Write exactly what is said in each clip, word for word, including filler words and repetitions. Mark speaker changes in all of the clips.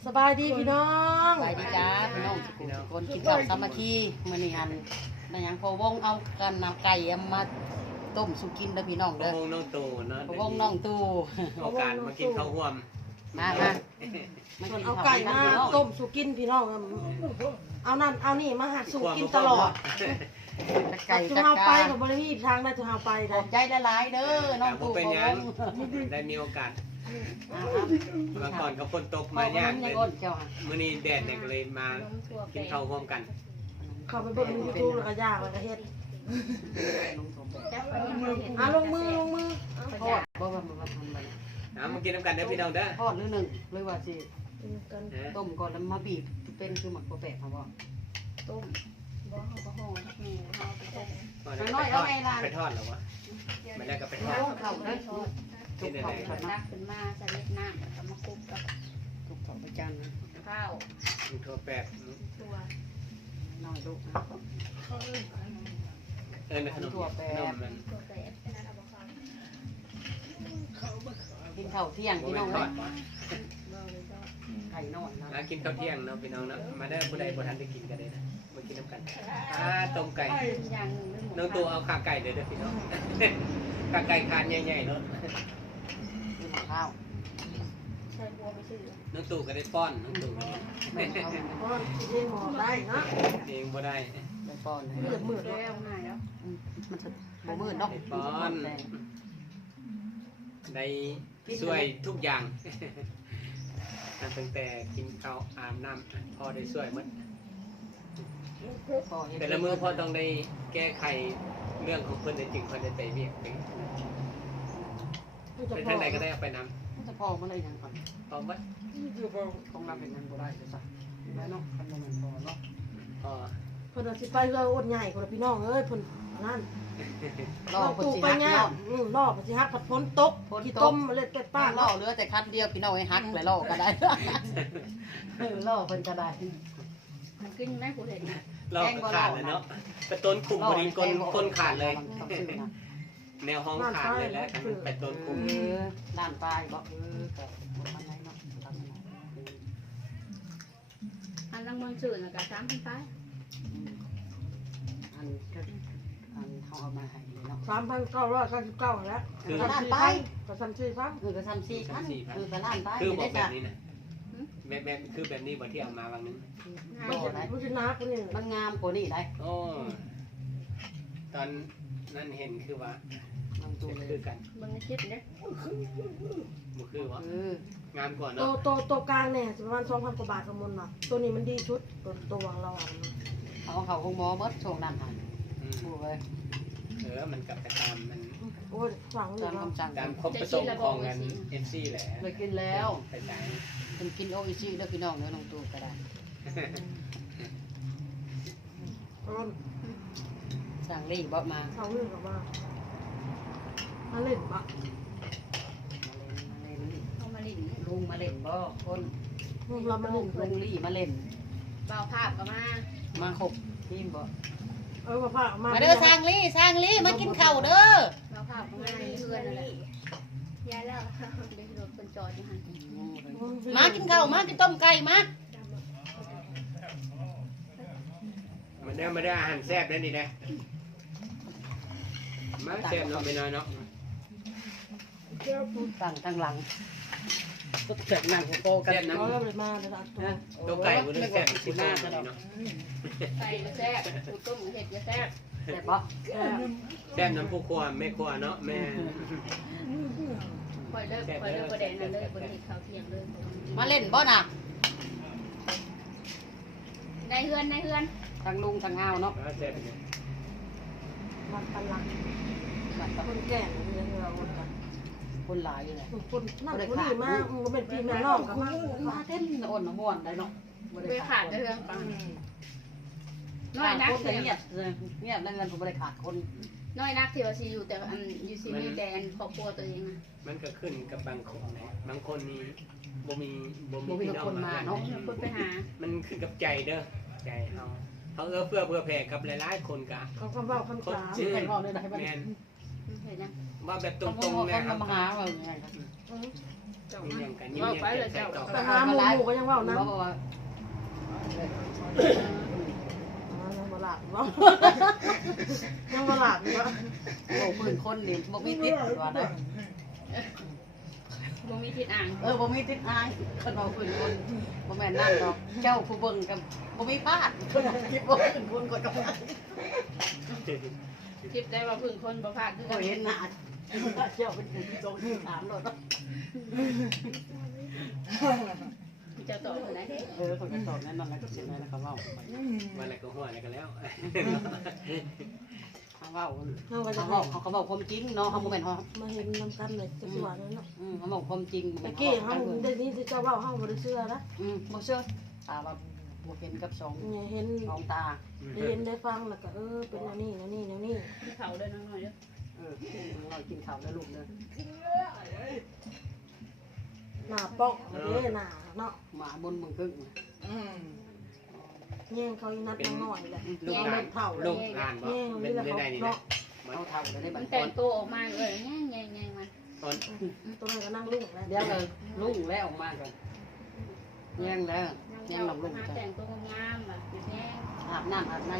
Speaker 1: สบายดีพี่น้อง
Speaker 2: สบายดีจ้าพี่น้องทุกคนกินข้าวสามัคคีมื้อนี้หันนั่นหยังพอวงเอากันน้ำไก่มาต้มสุกินเด้อพี่น้องเด้อ
Speaker 3: วงน้องตู่เนาะ
Speaker 2: พอวงน้องตู้
Speaker 3: โอกาสมากินข้าวห่วม
Speaker 2: มามามา
Speaker 1: ส่วน
Speaker 2: กิน
Speaker 1: เอา
Speaker 2: ข้าว
Speaker 1: ไก่
Speaker 2: กัน
Speaker 1: มา
Speaker 2: พี่น้อง
Speaker 1: ต้มสู่กินพี่น้องเอานั่นเอานี่มาหาสู่กินตลอด
Speaker 2: ไก่
Speaker 1: จุ
Speaker 2: จัก
Speaker 1: เฮาไป
Speaker 2: กา
Speaker 1: กับบริวีทางได้จุเฮาไป
Speaker 2: ข
Speaker 1: ได้
Speaker 2: อบใจหลายๆเด้อน้องตู้
Speaker 3: เป็น
Speaker 2: พอ
Speaker 3: ยั
Speaker 2: ว
Speaker 3: ง
Speaker 2: ง
Speaker 3: ได้มีโอกาส
Speaker 2: อ่า
Speaker 3: มาก่อนกับฝนตก
Speaker 2: มาม
Speaker 3: ายาก
Speaker 2: เล
Speaker 3: เลย ย
Speaker 2: อ้นเจ้าค่ะ
Speaker 3: มื้อนี้แดดเนี่ยก็เลยมากินข้าวร่วมกัน
Speaker 1: เข้าไปเบิ่งยูทูบแล้วก็ย่างแล้วก็เฮ็ด
Speaker 4: จับไปยังไม่เห็น
Speaker 1: อ่ะลงมือลงมือ
Speaker 2: ทอดบ่ว่าบ่ว่าทำอะไร
Speaker 3: นะมากินน้ำกันเด้อพี่น้องเด้อ
Speaker 2: ทอดหรือหนึ่งหรือว่าสิ
Speaker 1: กัน
Speaker 2: ต้มก่อนแล้วมาบีบเป็นคือหมักบ่แปะเขาบ่
Speaker 4: ต้มบ่เขาก็ห่อแม่เขาไปต้ม
Speaker 3: ไปทอดเหรอวะไม่ได้ก็ไปทอด
Speaker 2: เข้าเด้อจุกเข้า
Speaker 4: ตั
Speaker 2: กัน
Speaker 4: ก
Speaker 2: นะ
Speaker 4: ขึ้นมาใส่เล็ดน้ำแล้วก็มาคลุกกับ
Speaker 2: จุกเข้าไปจันนะ
Speaker 4: ข้าว
Speaker 3: มีถั่วแปบ
Speaker 4: ตัว
Speaker 2: น้อยลูกนะ
Speaker 3: เออขนมขนมมัน
Speaker 4: ตัวแปบอันนั้นเอาบ่เข้า
Speaker 2: กินข้าวเที่ยง
Speaker 3: บ่
Speaker 2: พี่
Speaker 3: แม่
Speaker 2: น้อง
Speaker 3: นท
Speaker 2: เล
Speaker 3: อย ดวะ
Speaker 4: บ่เลยก็
Speaker 2: ไก่นอนนะ
Speaker 3: มากินข้าวเที่ยงเนาะพี่น้องเนาะมาได้ผู้ใดบ่ทันได้กินก็ได้นะมากินน้ำกันอ่าต้มไก่
Speaker 4: อย่างหนึ่งหรือหมู
Speaker 3: น้องตู่เอาขาไก่เด้อเด้อพี่น้องขาไก่คานใหญ่ๆเนาะ
Speaker 2: กินข้าว
Speaker 4: ใช้บัวไปซื้อ
Speaker 3: น้องตู่ก็ได้ป้อนน้องตู่ก็ได้
Speaker 2: ไม่เอาไม่
Speaker 1: เพราะว่าสิเฮ็ดหมอได้นะ
Speaker 3: เองบ่ได้
Speaker 2: ได้ป้อนให้
Speaker 1: มืดมืด
Speaker 4: แล้วง่ายแล้ว
Speaker 2: มันจะบ่มืดเนาะ
Speaker 3: ได้ป้อนได้ช่วยทุกอย่าง ตั้งแต่กินข้าวอาบน้ำพอได้ช่วยหมดแต่ละมื้อพอต้องได้แก้ไขเรื่องของเพิ่นได้จริงเพิ่นได้ใจเวียกเป็นเป็นทางใดก็ได้เอาไปนำ
Speaker 2: มันจะพอมันเลยยังก่อน
Speaker 3: พร้อมวัด
Speaker 2: ต้องรับเป็นเงินบ่ได้จะสั่งแล้วเนาะคันบ่แม่นพอเนาะ
Speaker 3: พอ
Speaker 1: เพิ่นสิไปเรืออดใหญ่คนพี่น้องเอ้ยเพิ่นนั่น
Speaker 2: รอคน
Speaker 1: ตู่
Speaker 2: สิ
Speaker 1: ไป
Speaker 2: ฮัก
Speaker 1: ง่าย
Speaker 2: เนาะ
Speaker 1: อือรอบสิฮักผัดฝนตกที่ต้มเล็ดเป็ด
Speaker 2: ป้า
Speaker 1: ป้า
Speaker 2: ล่อ
Speaker 1: เนาะ
Speaker 2: เหลือแต่คันเดียวพี่น้องให้ฮักแล้วล่อก็ได้เออล่อเพิ่นก็ได้
Speaker 4: มันขึ้นแม่ผู้เห็นนะ
Speaker 3: เราก็ขาดเลยเนาะไปต้นคุมพอดีก้นก้นขาดเลย แนวห้องขาดเลยแล้วกันไปต้นคุม
Speaker 2: เออด้านปลายบ่เออก็บ่มันไหนเนาะทำไหน
Speaker 4: อันลังมันสื่อแล้วก็สามพันไป
Speaker 2: อันก็อันเขาเอามาให้เนาะ
Speaker 1: สามพันเก้าร้อยเก้าสิบเก้าแล้ว
Speaker 3: คือ
Speaker 2: ด้านไป
Speaker 1: ก็ทำสี่พัน
Speaker 2: คือก็ทำสี่พันคือก็ล้านไป
Speaker 3: คือบอกแบ
Speaker 2: ได้
Speaker 3: บนี้นะแบบแบบคือแบบนี้บ่ที่เอามาบางนึง
Speaker 4: ง่า
Speaker 1: มัน
Speaker 4: ย
Speaker 1: จะมันจะนักนี่
Speaker 2: มันงามกว่านี้ได้
Speaker 3: โอ้ตอนนั้นเห็นคือว่า
Speaker 2: น้องตูเลย
Speaker 3: คือกัน
Speaker 4: มึงคิดเนี่ย
Speaker 3: บ่คือว่า
Speaker 2: เออง
Speaker 3: ามกว่า
Speaker 1: โต
Speaker 3: เนาะ
Speaker 1: โตโตกลางเนี่ยประมาณสองพันกว่าบาทกับมันเนาะตัวนี้มันดีชุดตัวตัวเราอ่ะ
Speaker 2: เขาเขาคงหมอเบิดช่วงนั้นหัน
Speaker 3: อืม
Speaker 2: พูดเลย
Speaker 3: เออมันกลับไปตามมัน
Speaker 1: โอ้ยฝังเล
Speaker 2: ตาย ม
Speaker 1: เนาะ
Speaker 2: คำสั่ง
Speaker 3: ตามครบประสงค์ของงาน เอฟ ซี แหละ
Speaker 2: เลยกินแล้ว
Speaker 3: ไปจ่าย
Speaker 2: เป็นกินโออิชิแล้วพี่น้องเนื้อน้องตูก็ได้
Speaker 1: ร้อน
Speaker 2: สั่งรีบบอกมา
Speaker 1: เขาเรื่องกับว่ามาเล่นปะ
Speaker 2: มาเล่นมาเล่น
Speaker 4: เอามาลิ้น
Speaker 2: ลุงมาเล่นบ่คน
Speaker 1: เรามาเล่น
Speaker 2: ลุงลี่มาเล่น
Speaker 4: เบาภาพก็มา
Speaker 2: มาหกทีมบ่
Speaker 1: เออมาพามา
Speaker 2: มาเด้อสร้างลี่สร้างลี่มากินข้าวเด้อ
Speaker 4: เบาภาพก็มาเพื่อนนั่นแหละยายแล้วเด็กรถคนจอดอยู่หัน
Speaker 2: มากินข้าวมากินต้มไก่มา
Speaker 3: มันได้มาได้อาหารแซ่บได้นี่นะมาแซ่บเนาะไม่น้อยเนาะ
Speaker 2: ตั้งตั้งหลังก็เกิดนั่งโกกัน
Speaker 3: แซ่บน้
Speaker 1: เราเลยมาเลยละตัว
Speaker 3: ำตัวไก่มันได้แซ่บสิบหน้าเนาะ
Speaker 4: ไก่ก็แซ่บปูต้มเห็ดก็แซ่บ
Speaker 2: แต่บ่
Speaker 3: แซ่บน้ำผู้ครัวแม่ครัวเนาะแม่
Speaker 4: คอยเลิกคอยเลิกประเด็นนั้นเลยบนเห็ดข้าวเที่ยงเลย
Speaker 2: มาเล่นบ่น่ะ
Speaker 4: ในเฮือนในเฮือน
Speaker 2: ทั้งลุงทั้งอ้าวเนาะ
Speaker 3: แซ่บเนี่ย
Speaker 1: มันกันลังคนแก่เนี่ยเราคนกัน
Speaker 2: คนหลายอยู่เลย
Speaker 1: คนนั่งคนนี้มามันเป็นปีแม่น้องกับมา
Speaker 2: มาเต้นอ่อนม่วนได้เนาะ
Speaker 4: ไปขาดในเฮือนปังน้อ
Speaker 2: น้อย ย
Speaker 4: นั
Speaker 2: นั
Speaker 4: ก
Speaker 2: ก
Speaker 4: เสีย
Speaker 2: เงียบเงียบแล้วเงินผมไม่ได้ขาดคน
Speaker 4: น้อยนักที่ว่าซีอยู่แต่อันอยู่ซีมีแต่อันครอบครัวตัวเองนะ
Speaker 3: มันก็ขึ้นกับบางคนนะบางคนนี่บ่มีบ่
Speaker 2: บ่
Speaker 3: มี
Speaker 2: มี
Speaker 3: พี่น้อง
Speaker 2: คนมา
Speaker 3: มา
Speaker 2: เนาะ
Speaker 4: คนไปหา
Speaker 3: มันขึ้นกับใจเด้อใจเฮาเขาเอื้อเฟื้อเพื่อแผ่กับหลายๆคนกะ
Speaker 1: เขาคำว่าคำ
Speaker 3: คน
Speaker 1: สาม
Speaker 3: ชื่อ
Speaker 2: ให้พ่อได้ได้บ้าง
Speaker 3: แม่น
Speaker 4: เห็นนะ
Speaker 3: ว่าแบบต
Speaker 2: ต้อง
Speaker 3: รงๆ
Speaker 2: ค
Speaker 3: นะ
Speaker 2: น
Speaker 3: ครับ
Speaker 2: มาหาเราอย่างไรครับ
Speaker 4: เจ้า
Speaker 3: ยิ้ม
Speaker 4: มา
Speaker 3: แย้มกันยิ้มแย้มแจ่มใสต่อ
Speaker 1: ไปหาหมูหมูก็ยังเว่านะ
Speaker 2: บอกว่า
Speaker 1: ยังบหลับวะยังบหลับวะ
Speaker 2: โอ้พื้นคนนี่บ่มีติดว่าได้
Speaker 4: บ่มีทิศอ่าง
Speaker 2: เออบ่มีติดอายคนเอาพื้นคนบ่แม่นนั่นดอกเจ้าผู้เบิ่งกับบ่มีพลาดคนคิดบ่พื้นคนกดกับ
Speaker 4: ทิศได้ว่าพึ่งคนบ่พลาดคือ
Speaker 2: ก็
Speaker 4: กัน
Speaker 2: เห็นหน้าเจ้าเป็นผู้ที่ทรงที่ถามเราเนาะ
Speaker 4: เจ้าตอบคนไหน
Speaker 2: เออคนก็ตอบแน่นอนแล้วก็เสียงแล้วก็เว้า
Speaker 3: วันอะไรก็หัวอะไรก็แล้ว
Speaker 2: เขาเว้า
Speaker 1: เขาก็จะ
Speaker 2: เขาเว้าเขาก็เว้าความจริงเนาะเขาบ่แม่นเฮา
Speaker 1: มาเห็นน้ำกันเลยจะสวยเนาะ
Speaker 2: อืมเขาเว้าความจริง
Speaker 1: ตะกี้เขาได้ยินที่เจ้าว่าเขาบ่ได้เชื่อนะ
Speaker 2: อืมบ่เชื่อตาว่าบ่เห็นกับสอง
Speaker 1: เนี่ยเห็น
Speaker 2: สองตา
Speaker 1: ได้เห็นได้ฟังแล้วก็เออเป็นแนวนี้แนวนี้แนวนี้
Speaker 4: ที่เขาเด้อน้องน้อยเด้อ
Speaker 2: เออเรากินข้าวแล้วลูกเด้อ
Speaker 1: หน้าป้องเด้หน้าเนาะ
Speaker 2: หมาบนเมืองกึ่ง
Speaker 1: แย่งเขาอีนัดน้อยแหละ
Speaker 3: ลูกหลานลูกหลานบ่
Speaker 1: แย่ง
Speaker 3: ไม่
Speaker 1: นี่แหละ
Speaker 3: ไม่
Speaker 1: เขา
Speaker 3: ได้นี่นะ
Speaker 1: เนาะ
Speaker 2: เอาเท่าได้บั
Speaker 4: มั
Speaker 2: ด
Speaker 4: นแต่งตัวออกมาเลยแง่แง่แง่มัน
Speaker 3: ตอน
Speaker 1: ตัวนั้นก็นั่งลุ่งแล้ว
Speaker 2: เดี๋ยวเลยลุงแล้วออกมาก่อนแย่งแล้วแย่ง
Speaker 4: เจ้า
Speaker 2: ลงลุง
Speaker 4: หา
Speaker 2: จ้ะ
Speaker 4: แต่งตัวงามอ่ะแง่
Speaker 2: อาบน้ำอาบใน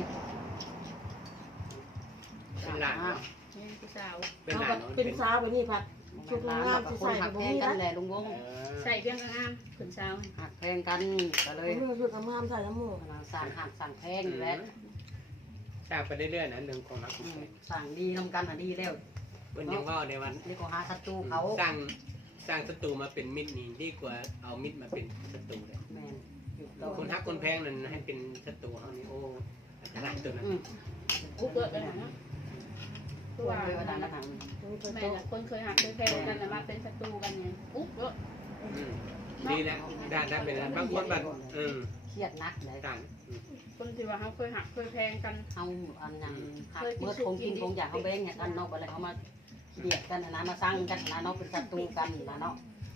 Speaker 3: เป็นหลานเนาะ
Speaker 4: แง่ผู้สาว
Speaker 3: เป็น
Speaker 1: เขา
Speaker 3: หลา
Speaker 1: ก็
Speaker 3: นเนาะ
Speaker 1: เป็นสาวไปนี่ผัด
Speaker 2: ชุดงามกับคนหักแพงกันแหละลุงวง
Speaker 4: ใส่เพียงงามขึ้นสาว
Speaker 2: หักแพงกันก็เลย
Speaker 1: เรื่องชุดงามๆใส่น้ำมูก
Speaker 2: สั่งหักสั่งแพงอยู่แล้ว
Speaker 3: ทราบไปเรื่อยๆนะเรื่องของรัก
Speaker 2: อืมสั่งดีทำกันหาดีแล้ว
Speaker 3: เป็นยังว่าในวัน
Speaker 2: นี่ก็หาศัตรูเขา
Speaker 3: สร้างสร้างศัตรูมาเป็นมิตรนี่ดีกว่าเอามิตรมาเป็นศัตรูเลย
Speaker 2: แม่นอยู่
Speaker 3: คนฮักคนแพงนั่นให้เป็นศัตรูเขานี่โอ้อันตรายตัวนั้น
Speaker 2: อืม
Speaker 4: กูเกิดไปแล้วนะคื
Speaker 2: ตั
Speaker 4: อ
Speaker 2: ว
Speaker 4: ว่า
Speaker 2: เวลานั้น
Speaker 4: แม่คนเคยหักเคยแพ้กันมาเป็นศัตรูกันไงอุ๊บเยอะ
Speaker 3: อืมดีแล้วด้านด้านเป็นบางคนแบบอืม
Speaker 2: เครียดนักเลย
Speaker 3: ต่าง
Speaker 4: คนที่ว่าเขาเคยหักเคยแพงกัน
Speaker 2: เอาอันอย่างหักเมื่อคงกินคงอยากเขาแบ่งเนี่ยกันเนาะอะไรเขามาเบียดกันนะมาสร้างกันนะเนาะเป็นศัตรูกันนะเนาะ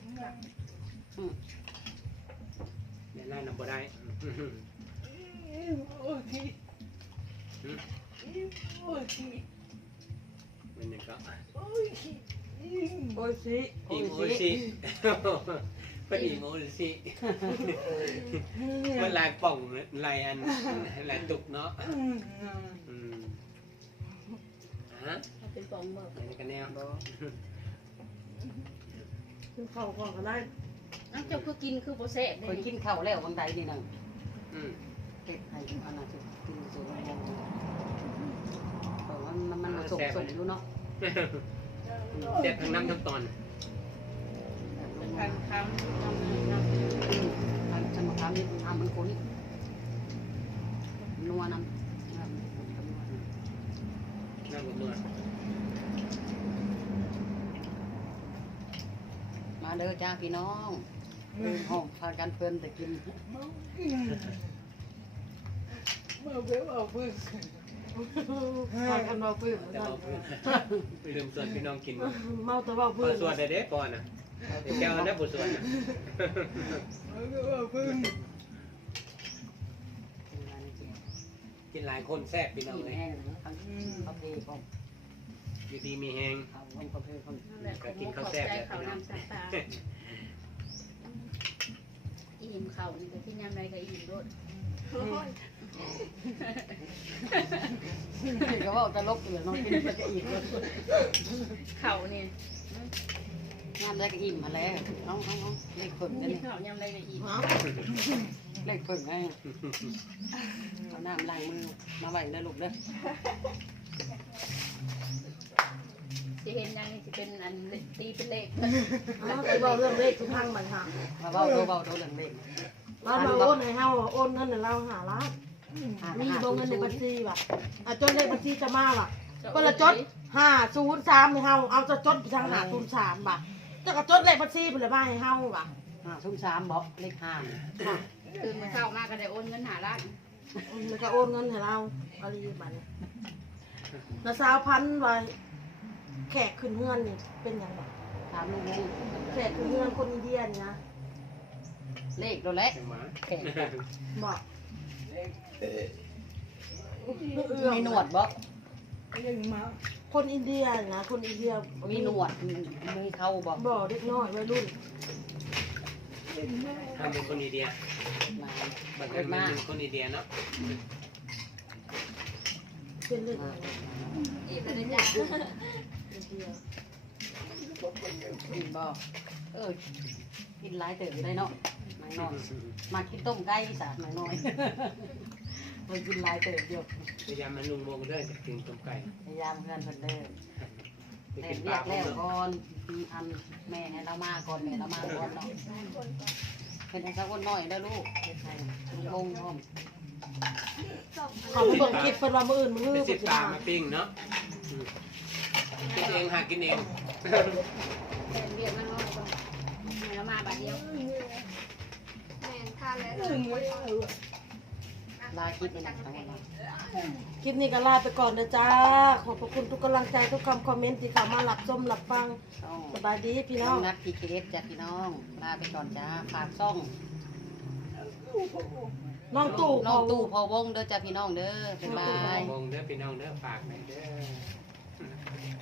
Speaker 3: เนี่ยน่านำบ่ได้มันยังก็
Speaker 1: โอ้ยสิ
Speaker 3: อีโมซิเป็นอีโมซิมันลายป่องลายอันลายตุกเนาะอืมฮะ
Speaker 4: เป็นฟองเบิก
Speaker 3: อะไรกันแนว
Speaker 1: คือเขาก่อนก็ได้
Speaker 4: อ้าวเจ้าคือกินคือโปรเซส
Speaker 2: คนกินข้าวแล้วบางใดนี่นึง
Speaker 3: อืม
Speaker 2: เด็กไทยอันนั้นจะกินสูงมองเพราะว่ามันมันสมสมอยู่เนาะ
Speaker 3: เจ็บทั้งน้ำทั้งตอน
Speaker 4: เป็นพันคำทำน
Speaker 2: ท
Speaker 4: ำ
Speaker 2: างจะมาทำนี่ทำมันคนนัวน้ำ
Speaker 3: น้ำกับนัว
Speaker 2: มาเด้อจ้าพี่น้องห้องพากันเพลินแต่กิน
Speaker 1: พากันเมาพื้น
Speaker 3: แต่ว่าลืมส่วนพี่น้องกิน
Speaker 1: เมาแต่เมา
Speaker 3: พ
Speaker 1: พื้
Speaker 3: อน ส่วนได้เด้ก่อนนะเดี๋ยวแก้วนะบุส่วนนะกินหลายคนแซ่บพี่น้อง
Speaker 2: กิน
Speaker 3: เลย
Speaker 2: แห้งนะทั้งกาแฟของ
Speaker 3: อยู่ดีมีแหง
Speaker 2: เขาของกาแฟของ
Speaker 4: นั่นแหละของขอบใจเขานำสัตตาอิ่มเขานี่ก็ที่ยำไรก็อิ่มรส
Speaker 2: ก็ว่าตลกอยู่น้องกินไปก็อิ่มเลย
Speaker 4: เขานี่
Speaker 2: งานได้ก็อิ่มมาแล้วน้องน้องเล็กเพิ่งนี่
Speaker 4: เขายำไรก็อิ่ม
Speaker 2: เล็กเพิ่งไงเอาน้ำล้างมือมาไว้เลยลูกเด้อ
Speaker 4: จะเห็นยังนี่จะเป็นอันตีเป็นเลข
Speaker 1: อ้าวไปบอกเรื่องเลขทุกทางมันค่ะ
Speaker 2: มาเบาดูเบาดูเรื่องเล็ก
Speaker 1: เรามาโอนให้เฮาโอนเงินให้เราหาล้านมีโบเงินในบัญชีว่ะอ่ะจดเลขบัญชีจะมาว่ะก็ละจดห้าศูนย์สามให้เฮาเอาจะจดทางหาศูนย์สามว่ะจะก็จดเลขบัญชีไปเลยมาให้เฮาว่ะ
Speaker 2: ห้าซุ้มสามบอกเลขห้า
Speaker 4: ตื่นมาเข้ามาก็ได้โอนเงินหาล้าน
Speaker 1: แล้วก็โอนเงินให้เราเอาดีบัดนี้แล้วสาวพันไว้แขกขึ้นเงินนี่เป็นยังไง
Speaker 2: ถามลูกนี่
Speaker 1: แขกขึ้นเงินคนอินเดียนี่นะ
Speaker 2: เลขตัวเล็ก
Speaker 3: ใช่ไหม
Speaker 2: แข็ง
Speaker 1: บอก
Speaker 2: มีหนวดบ่
Speaker 1: คนอินเดียนี่นะคนอินเดีย
Speaker 2: มีหนวดมีเขาบ่
Speaker 1: บ่เด็กน้อยวัยรุ่น
Speaker 3: ทำเป็นคนอินเดีย
Speaker 2: มา
Speaker 3: บัดนั้นเป็นคนอินเดียเนาะ
Speaker 1: เป็นเรื่อง
Speaker 2: มา
Speaker 4: อิ่มเลยจ้ะ
Speaker 2: กินบ่เออกินหลายเติบอยู่ได้เนาะนางน้อยมากินต้มไก่สาดนางน้อยมันกินหลายเติบอยู่
Speaker 3: พยายามมันลุงโมงเด้อจะกินต้มไก่
Speaker 2: พยายามเพื่อนเพิ่นเด้อ
Speaker 3: ไป
Speaker 2: แต่
Speaker 3: กินป
Speaker 2: เรี
Speaker 3: ลาย
Speaker 2: ก
Speaker 3: แล้
Speaker 2: แล้ว
Speaker 3: ว
Speaker 2: ก่อนอันแม่ให้เรามาก่อนแม่เรามาก่อนเนาะเป็นไอ้สักคนน้อยเด้อลูกเฮ็ดให้ลุงลงพร้อม
Speaker 1: เขาไปเบิ่งคลิปเพิ่นว่ามื้ออื่นมื้อ
Speaker 3: ไป
Speaker 1: อื่น
Speaker 3: สิ
Speaker 1: เพิ่น
Speaker 3: ปลา
Speaker 1: สิ
Speaker 3: มาปิ้งเนาะกินเองหากินเอง
Speaker 4: แต่เบียดมันน้อยกว่าแล้วมาบาทเดียวแม่นค่าแล้ว
Speaker 2: ลาคลิปนี่นะทั้งหมดเนาะ
Speaker 1: คลิปนี้ก็ลาไปก่อนนะจ้าขอบพระคุณทุกกำลังใจทุกคำคอมเมนต์ที่เข้ามารับชมรับฟัง
Speaker 2: ต้อง
Speaker 1: สบายดีพี่น้
Speaker 2: น้
Speaker 1: อ
Speaker 2: อง งนัดพีเคเอสจ้ะพี่น้องลาไปก่อนจ้าฝากซ่อง
Speaker 1: น้องตู่
Speaker 2: น้องตู่พอวงเด้อจ้ะพี่น้องเด้อบ๊ายบาย
Speaker 3: มองเด้อพี่น้องเด้อฝากหน่อยเด้อ